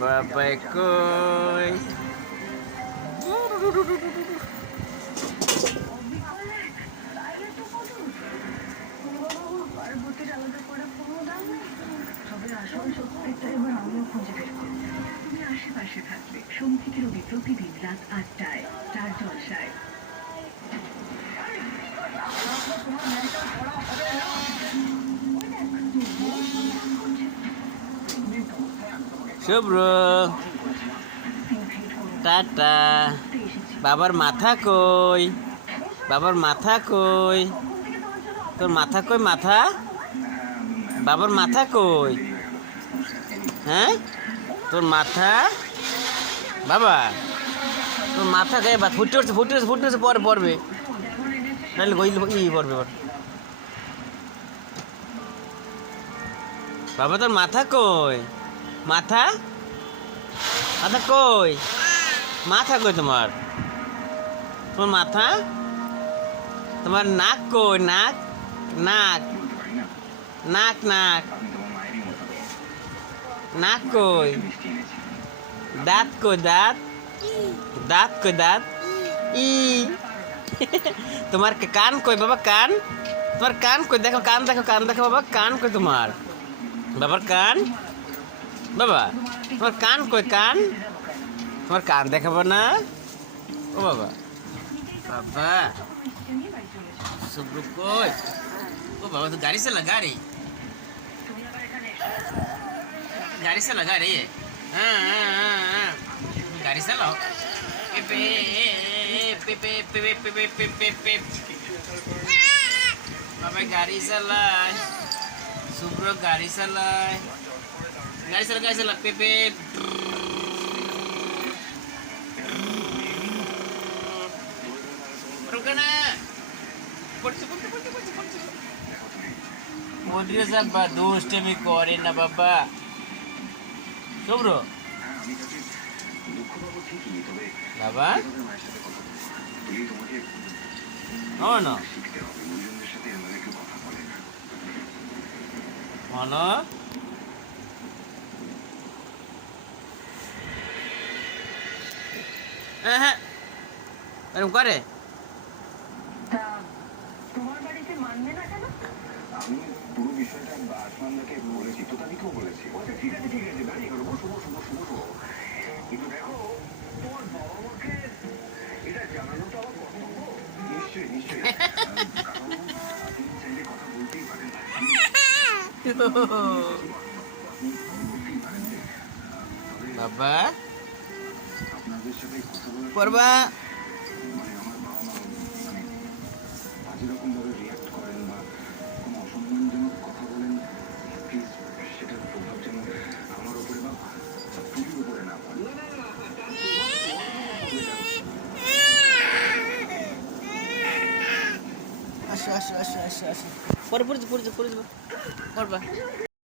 বাবা কই আশেপাশে থাকবে সোম থেকে রবি প্রতিদিন রাত 8টায় স্টার জলসায়। শুভ্র টাটা। বাবার মাথা কই? বাবার মাথা কই? তোর মাথা কই? মাথা বাবার মাথা কই? হ্যাঁ তোর মাথা বাবা তোর মাথা গায়ে বা ফুটে উঠছে ফুটে উঠছে ফুটে উঠছে পরে পড়বে নাহলে গইল পড়বে বাবা তোর মাথা কই? মাথা মাথা কই? মাথা কই তোমার? তোমার মাথা? তোমার নাক কই? নাক নাক নাক নাক নাক কই? দাঁত কই? দাঁত দাঁত কই? দাঁত ই তোমার কান কই? বাবা কান তোমার কান কই? দেখো কান দেখো কান দেখো বাবা কান কই তোমার? বাবার কান বাবা তোমার কান কই? কান তোমার কান দেখাবো না? ও বাবা বাবা শুভ্র কই? ও বাবা তো গাড়ি চালা গাড়ি গাড়ি চালা গাড়ি হ্যাঁ গাড়ি চালাও বাবা গাড়ি চালায় শুভ্র গাড়ি চালায় গাড়ি চালা পেপে দুষ্টামি করে না বাবা শুভ্র বাবা না হ্যাঁ এরকম করে তোমার বাড়িতে মানবে না কেন? আমি পুরো বিষয়টা আসমানদাকে বলেছি, তোতাদিকেও বলেছি। ঠিক আছে দাঁড়িয়ে গেল বসো কিন্তু দেখো তোমার বাবা মাকে এটা জানানো তো আমার কর্তব্য। নিশ্চয়ই আপনি চাইলে কথা বলতেই পারেন বাবা আপনাদের সাথে কথা করবা যেরকম ভাবে রিয়াক্ট করেন বা কোনো অসম্মানজনক কথা বলেন প্লিজ সেটার প্রভাব যেন আমার উপরে বা তুলির উপরে না পড়ে। আসো পরে পড়ে যাবো করবা